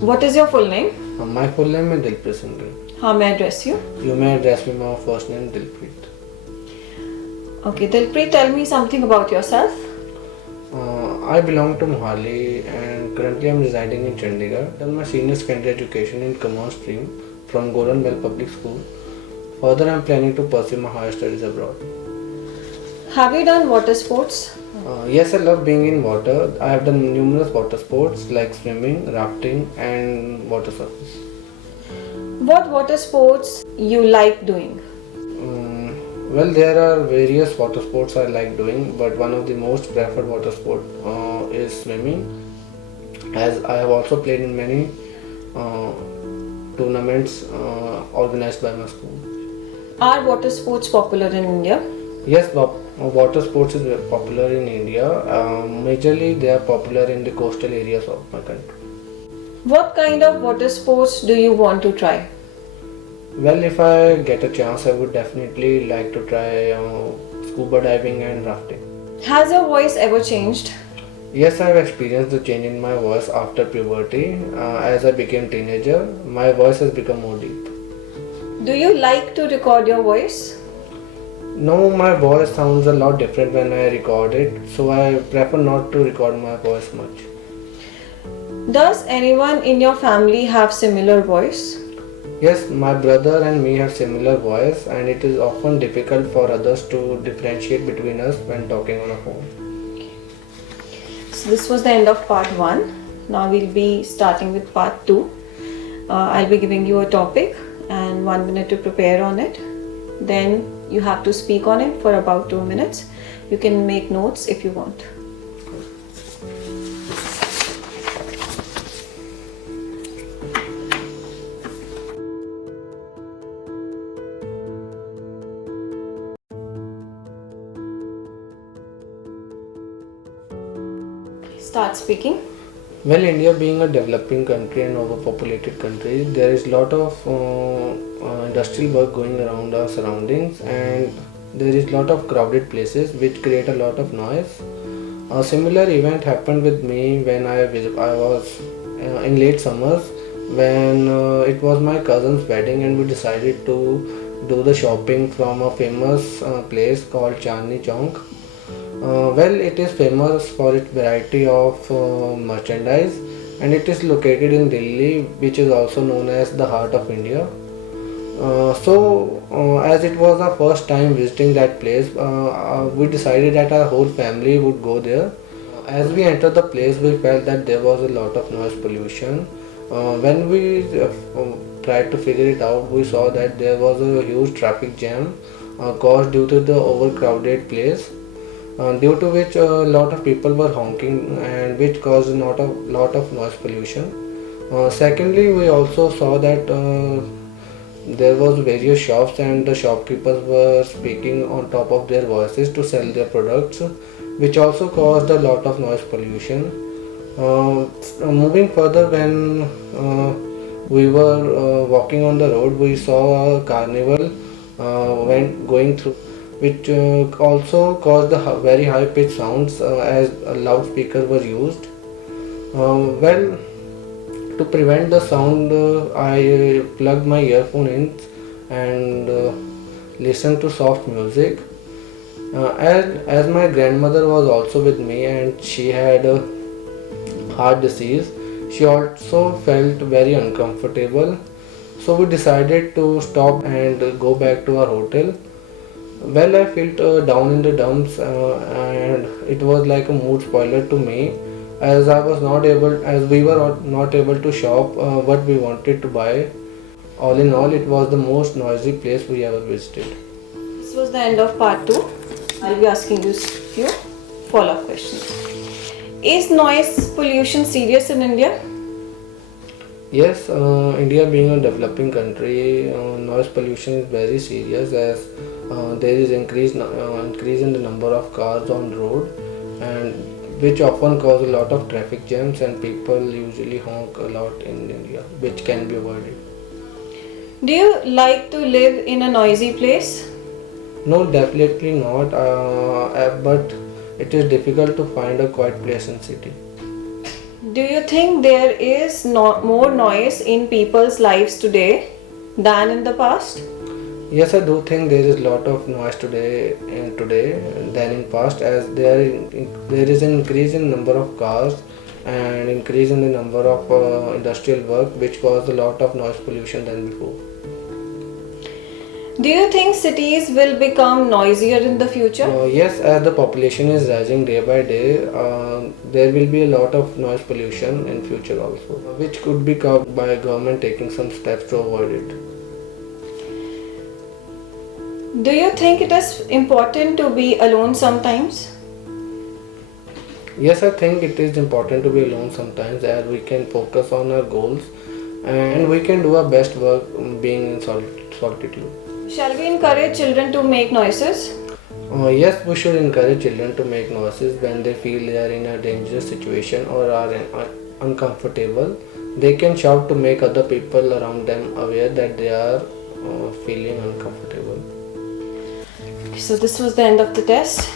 What is your full name? My full name is Dilpreet Singh. How may I address you? You may address me my first name Dilpreet. Okay, Dilpreet, tell me something about yourself. I belong to Mohali and currently I am residing in Chandigarh. I done my senior secondary education in commerce stream from Golden Bell Public School. Further, I am planning to pursue my higher studies abroad. Have you done water sports? Yes, I love being in water. I have done numerous water sports like swimming, rafting, and water surfing. What water sports you like doing? Well, there are various water sports I like doing, but one of the most preferred water sport is swimming, as I have also played in many tournaments organized by my school. Are water sports popular in India? Yes, water sports is very popular in India. Majorly, they are popular in the coastal areas of my country. What kind of water sports do you want to try? Well, if I get a chance, I would definitely like to try scuba diving and rafting. Has your voice ever changed? Yes, I have experienced the change in my voice after puberty. As I became teenager, my voice has become more deep. Do you like to record your voice? No, my voice sounds a lot different when I record it, so I prefer not to record my voice much. Does anyone in your family have similar voice? Yes, my brother and me have similar voice, and it is often difficult for others to differentiate between us when talking on a phone. So this was the end of part 1. Now we'll be starting with part 2. I'll be giving you a topic and 1 minute to prepare on it. Then you have to speak on it for about 2 minutes. You can make notes if you want. Start speaking. Well, India being a developing country and overpopulated country, there is a lot of industrial work going around our surroundings, and there is a lot of crowded places which create a lot of noise. A similar event happened with me when I was in late summers when it was my cousin's wedding, and we decided to do the shopping from a famous place called Chandni Chowk. Well, it is famous for its variety of merchandise, and it is located in Delhi, which is also known as the heart of India. As it was our first time visiting that place, we decided that our whole family would go there. As we entered the place, we felt that there was a lot of noise pollution. When we tried to figure it out, we saw that there was a huge traffic jam caused due to the overcrowded place. Due to which a lot of people were honking, and which caused a lot of noise pollution. Secondly, we also saw that there was various shops, and the shopkeepers were speaking on top of their voices to sell their products, which also caused a lot of noise pollution. Moving further, when we were walking on the road, we saw a carnival going through, which also caused the very high pitched sounds as loudspeakers were used. Well, to prevent the sound, I plugged my earphone in and listened to soft music. As my grandmother was also with me, and she had a heart disease, she also felt very uncomfortable. So we decided to stop and go back to our hotel. Well, I felt down in the dumps, and it was like a mood spoiler to me, as we were not able to shop what we wanted to buy. All in all, it was the most noisy place we ever visited. This was the end of part 2. I'll be asking you a few follow-up questions. Is noise pollution serious in India? Yes, India being a developing country, noise pollution is very serious, as there is increase in the number of cars on road, and which often cause a lot of traffic jams, and people usually honk a lot in India, which can be avoided. Do you like to live in a noisy place? No, definitely not, but it is difficult to find a quiet place in city. Do you think there is more noise in people's lives today than in the past? Yes, I do think there is a lot of noise today than in past, as there is an increase in number of cars and increase in the number of industrial work, which cause a lot of noise pollution than before. Do you think cities will become noisier in the future? Yes, as the population is rising day by day, there will be a lot of noise pollution in future also, which could be curbed by government taking some steps to avoid it. Do you think it is important to be alone sometimes? Yes, I think it is important to be alone sometimes, as we can focus on our goals and we can do our best work being in solitude. Shall we encourage children to make noises? Yes, we should encourage children to make noises when they feel they are in a dangerous situation or are uncomfortable. They can shout to make other people around them aware that they are feeling uncomfortable. So this was the end of the test.